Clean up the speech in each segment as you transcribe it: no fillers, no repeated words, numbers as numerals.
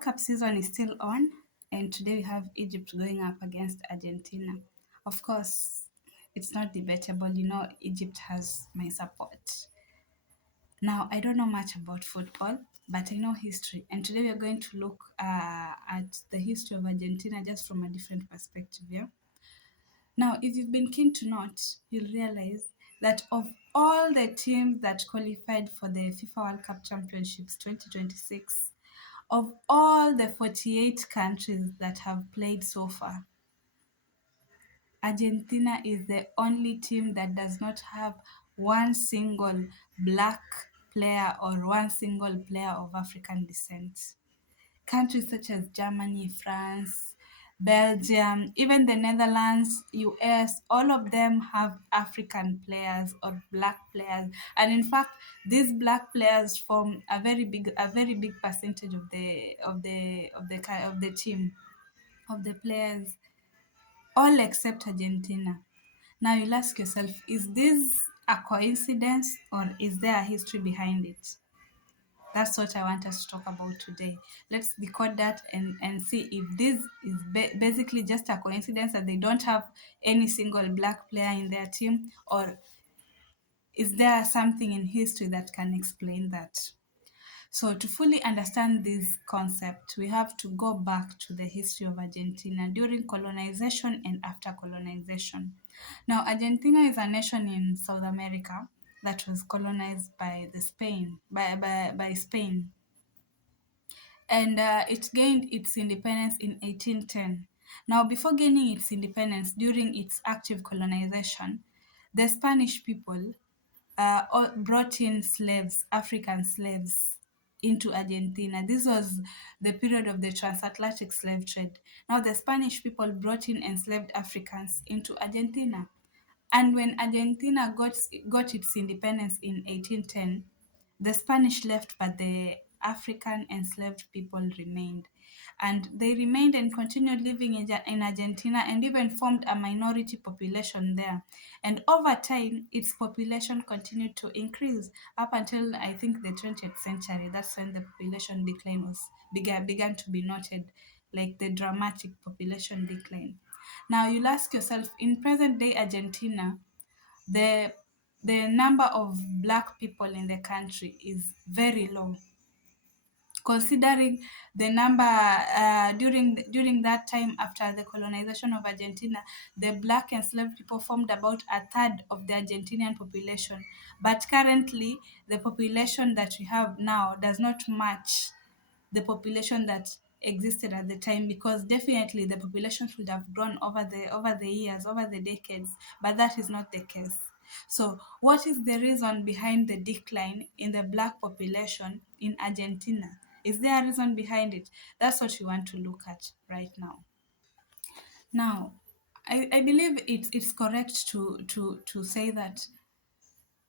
World Cup season is still on, and today we have Egypt going up against Argentina. Of course, it's not debatable. Egypt has my support. Now, I don't know much about football, but I know history. And today we are going to look at the history of Argentina just from a different perspective. Yeah. Now, if you've been keen to note, you'll realize that of all the teams that qualified for the FIFA World Cup Championships 2026, of all the 48 countries that have played so far, Argentina is the only team that does not have one single black player or one single player of African descent. Countries such as Germany, France, Belgium, even the Netherlands, US, all of them have African players or black players. And in fact, these black players form a very big percentage of the team, of the players, all except Argentina. Now you'll ask yourself, is this a coincidence or is there a history behind it? That's what I want us to talk about today. Let's decode that and see if this is basically just a coincidence that they don't have any single black player in their team, or is there something in history that can explain that? So to fully understand this concept, we have to go back to the history of Argentina during colonization and after colonization. Now, Argentina is a nation in South America that was colonized by Spain, and it gained its independence in 1810. Now, before gaining its independence, during its active colonization, the Spanish people brought in slaves, African slaves, into Argentina. This was the period of the transatlantic slave trade. Now, the Spanish people brought in enslaved Africans into Argentina. And when Argentina got its independence in 1810, the Spanish left, but the African enslaved people remained. And they remained and continued living in Argentina and even formed a minority population there. And over time, its population continued to increase up until I think the 20th century. That's when the population decline began to be noted, like the dramatic population decline. Now you'll ask yourself, in present day Argentina, the the number of black people in the country is very low, considering the number during that time after the colonization of Argentina, the black enslaved people formed about a third of the Argentinian population. But currently, the population that we have now does not match the population that existed at the time, because definitely the population should have grown over the years, over the decades, but that is not the case. So what is the reason behind the decline in the black population in Argentina? Is there a reason behind it? That's what we want to look at right now. Now, I believe it's correct to say that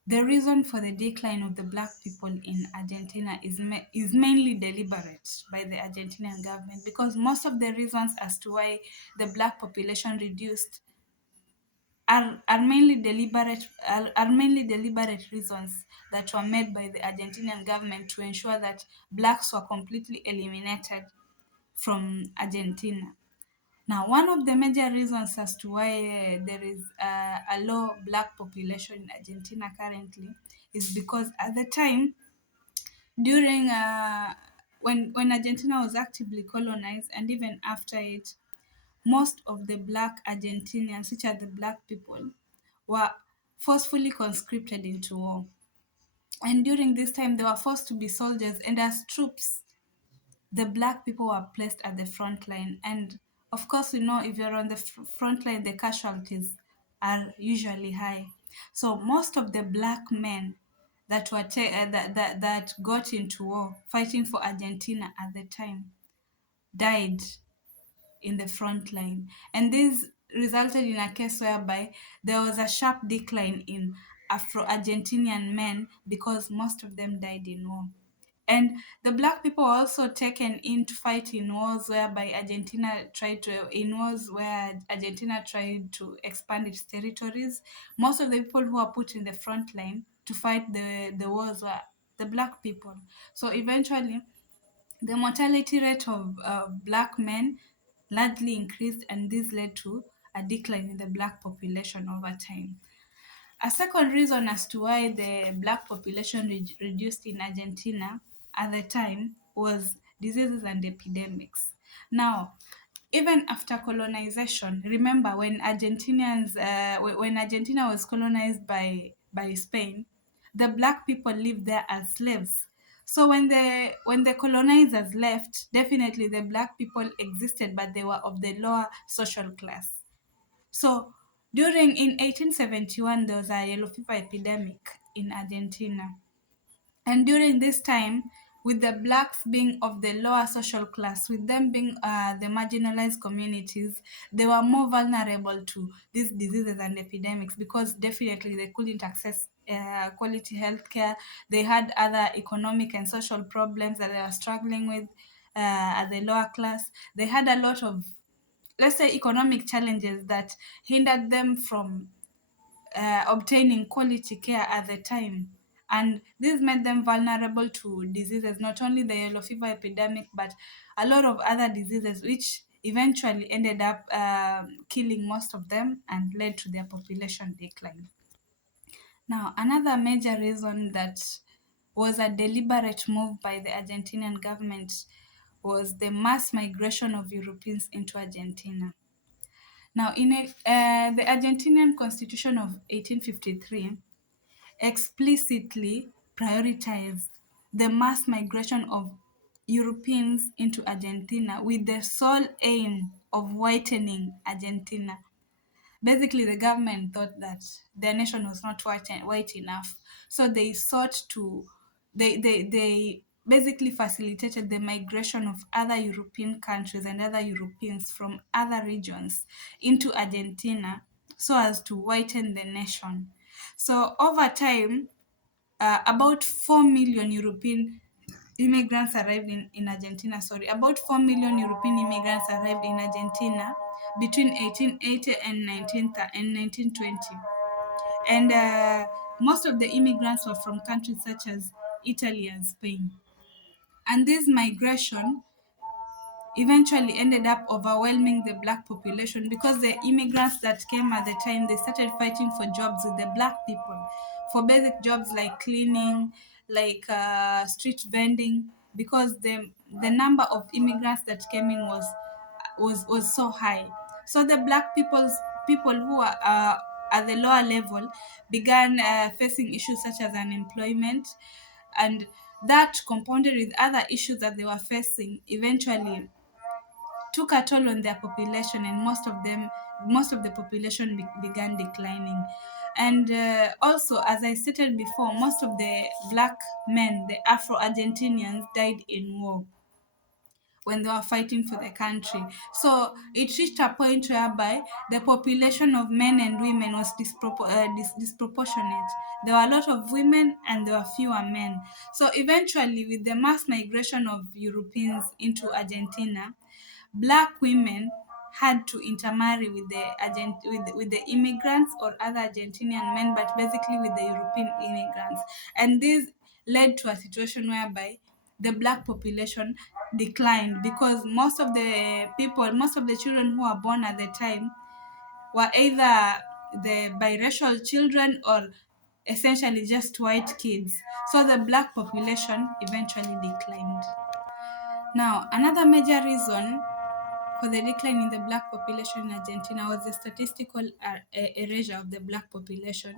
the reason for the decline of the black people in Argentina is mainly deliberate by the Argentinian government, because most of the reasons as to why the black population reduced are mainly deliberate reasons that were made by the Argentinian government to ensure that blacks were completely eliminated from Argentina. Now, one of the major reasons as to why there is a low black population in Argentina currently is because at the time, during when Argentina was actively colonized and even after it, most of the black Argentinians, which are the black people, were forcefully conscripted into war. And during this time, they were forced to be soldiers, and as troops, the black people were placed at the front line. And of course, we know if you're on the front line, the casualties are usually high. So most of the black men that were that got into war fighting for Argentina at the time died in the front line. And this resulted in a case whereby there was a sharp decline in Afro-Argentinian men because most of them died in war. And the black people were also taken in to fight in wars whereby Argentina tried to expand its territories. Most of the people who were put in the front line to fight the wars were the black people. So eventually, The mortality rate of black men largely increased, and this led to a decline in the black population over time. A second reason as to why the black population reduced in Argentina at the time was diseases and epidemics. Now, even after colonization, remember when when Argentina was colonized by Spain, the black people lived there as slaves. So when the colonizers left, definitely the black people existed, but they were of the lower social class. So during in 1871, there was a yellow fever epidemic in Argentina. And during this time, with the blacks being of the lower social class, with them being the marginalized communities, they were more vulnerable to these diseases and epidemics because definitely they couldn't access quality healthcare. They had other economic and social problems that they were struggling with at the lower class. They had a lot of, let's say, economic challenges that hindered them from obtaining quality care at the time. And this made them vulnerable to diseases, not only the yellow fever epidemic, but a lot of other diseases, which eventually ended up killing most of them and led to their population decline. Now, another major reason that was a deliberate move by the Argentinian government was the mass migration of Europeans into Argentina. Now, the Argentinian Constitution of 1853 explicitly prioritized the mass migration of Europeans into Argentina with the sole aim of whitening Argentina. Basically, the government thought that their nation was not white enough, so they sought to they basically facilitated the migration of other European countries and other Europeans from other regions into Argentina so as to whiten the nation. So over time, about 4 million European immigrants arrived in Argentina. Sorry, about 4 million European immigrants arrived in Argentina between 1880 and 1920. And most of the immigrants were from countries such as Italy and Spain. And this migration eventually ended up overwhelming the black population because the immigrants that came at the time, they started fighting for jobs with the black people, for basic jobs like cleaning, like street vending, because the number of immigrants that came in was so high. So the black people who are at the lower level began facing issues such as unemployment, and that compounded with other issues that they were facing eventually took a toll on their population, and most of the population began declining. And also, as I stated before, most of the black men, the Afro-Argentinians, died in war when they were fighting for the country. So it reached a point whereby the population of men and women was disproportionate. There were a lot of women and there were fewer men. So eventually, with the mass migration of Europeans into Argentina, black women had to intermarry with with the immigrants or other Argentinian men, but basically with the European immigrants. And this led to a situation whereby the black population declined because most of the children who were born at the time were either the biracial children or essentially just white kids. So the black population eventually declined. Now, another major reason for the decline in the black population in Argentina was the statistical erasure of the black population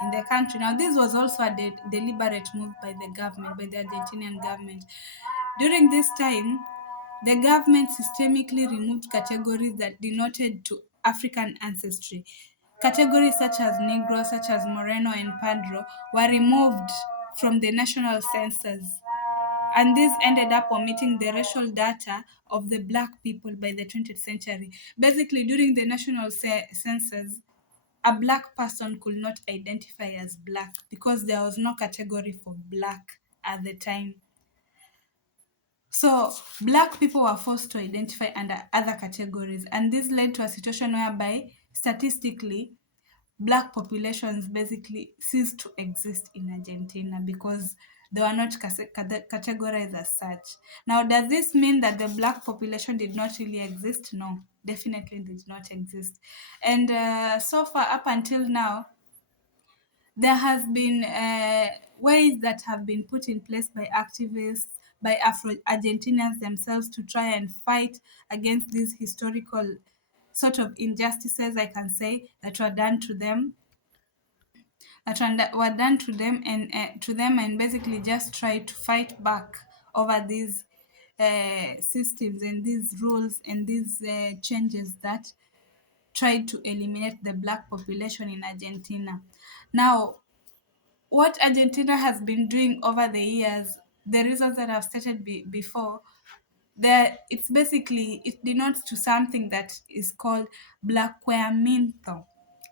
in the country. Now, this was also a deliberate move by the government, by the Argentinian government. During this time, the government systemically removed categories that denoted to African ancestry. Categories such as Negro, such as Moreno and Padro were removed from the national census, and this ended up omitting the racial data of the black people by the 20th century. Basically, during the national census, a black person could not identify as black because there was no category for black at the time. So black people were forced to identify under other categories, and this led to a situation whereby statistically black populations basically ceased to exist in Argentina because they were not categorized as such. Now, does this mean that the black population did not really exist? No, definitely did not exist. And so far, up until now, there has been ways that have been put in place by activists, by Afro-Argentinians themselves to try and fight against these historical sort of injustices, I can say, that were done to them, were done to them, and basically just try to fight back over these systems and these rules and these changes that tried to eliminate the black population in Argentina. Now, what Argentina has been doing over the years, the reasons that I've stated before, there it's basically, it denotes to something that is called blanqueamiento.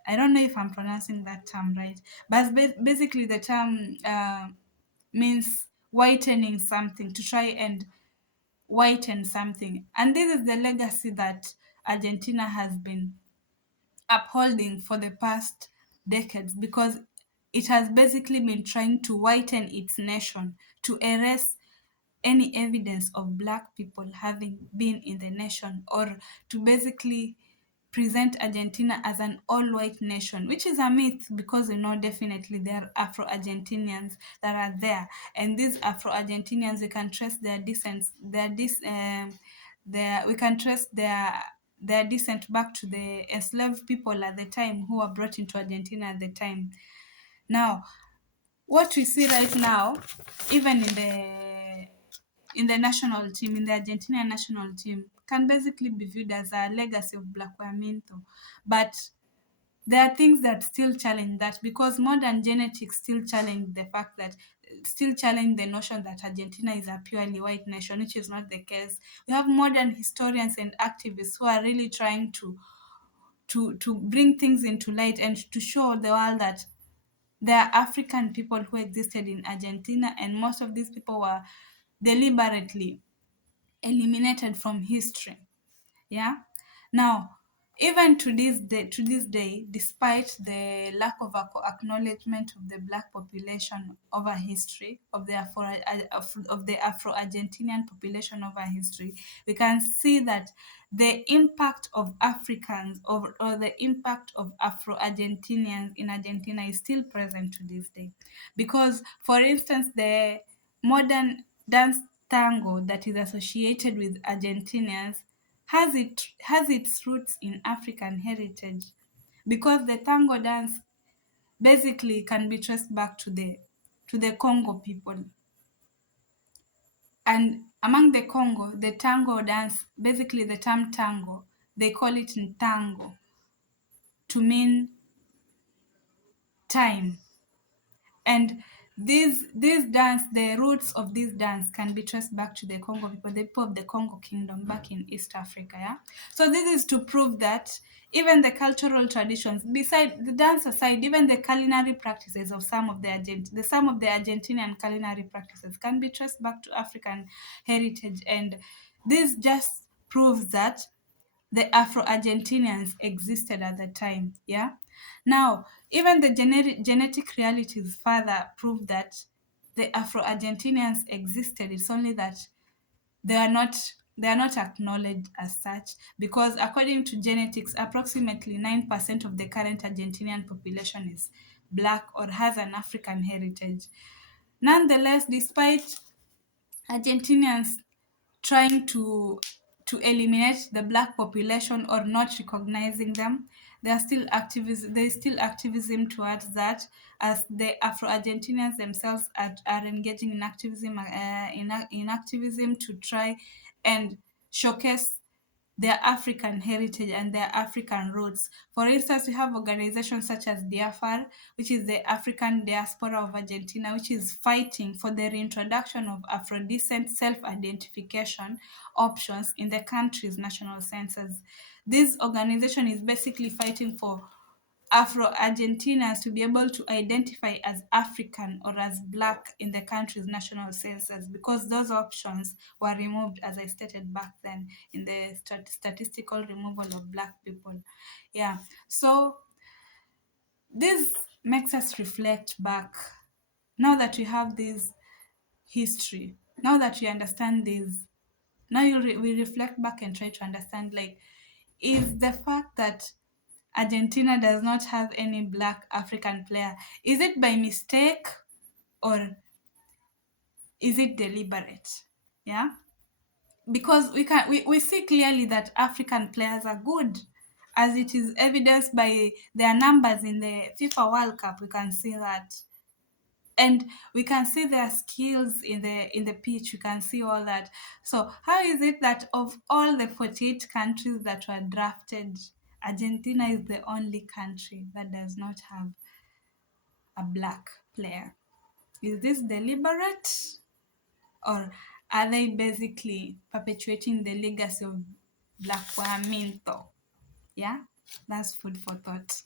I don't know if I'm pronouncing that term right, but basically the term means whitening something, to try and whiten something. And this is the legacy that Argentina has been upholding for the past decades, because it has basically been trying to whiten its nation, to erase any evidence of black people having been in the nation, or to basically present Argentina as an all-white nation, which is a myth, because we know definitely there are Afro-Argentinians that are there, and these Afro-Argentinians, we can trace their descent, we can trace their descent back to the enslaved people at the time who were brought into Argentina at the time. Now, what we see right now, even in the national team, in the Argentina national team, can basically be viewed as a legacy of Blanqueamiento. But there are things that still challenge that, because modern genetics still challenge the fact that, still challenge the notion that Argentina is a purely white nation, which is not the case. We have modern historians and activists who are really trying to bring things into light and to show the world that there are African people who existed in Argentina, and most of these people were deliberately eliminated from history. Yeah. Now, even to this day, despite the lack of acknowledgement of the black population over history, of the Afro-Argentinian population over history, we can see that the impact of Africans, or the impact of Afro-Argentinians in Argentina is still present to this day. Because, for instance, the modern dance tango that is associated with Argentinians has its roots in African heritage, because the tango dance basically can be traced back to the Congo people. And among the Congo, the tango dance, basically the term tango, they call it tango to mean time. And this dance, the roots of this dance can be traced back to the Congo people, the people of the Congo Kingdom back in East Africa. Yeah. So this is to prove that even the cultural traditions, beside the dance aside, even the culinary practices of some of the Argentinian culinary practices can be traced back to African heritage. And this just proves that the Afro-Argentinians existed at the time. Yeah. Now, even the genetic realities further prove that the Afro-Argentinians existed. It's only that they are not acknowledged as such, because according to genetics, approximately 9% of the current Argentinian population is black or has an African heritage. Nonetheless, despite Argentinians trying to eliminate the black population or not recognizing them, there's still activism towards that, as the Afro-Argentinians themselves are engaging in activism, in activism to try and showcase their African heritage and their African roots. For instance, we have organizations such as DIAFAR, which is the African Diaspora of Argentina, which is fighting for the reintroduction of Afro-descent self-identification options in the country's national census. This organization is basically fighting for Afro-Argentinians to be able to identify as African or as Black in the country's national census, because those options were removed, as I stated back then, in the statistical removal of Black people. Yeah, so this makes us reflect back. Now that we have these history. Now that we understand this, now we reflect back and try to understand, like, is the fact that Argentina does not have any black African player, is it by mistake or is it deliberate? Yeah, because we see clearly that African players are good, as it is evidenced by their numbers in the FIFA World Cup. We can see that, and we can see their skills in the pitch. We can see all that. So how is it that of all the 48 countries that were drafted, Argentina is the only country that does not have a black player? Is this deliberate, or are they basically perpetuating the legacy of Black Minto? Yeah, that's food for thought.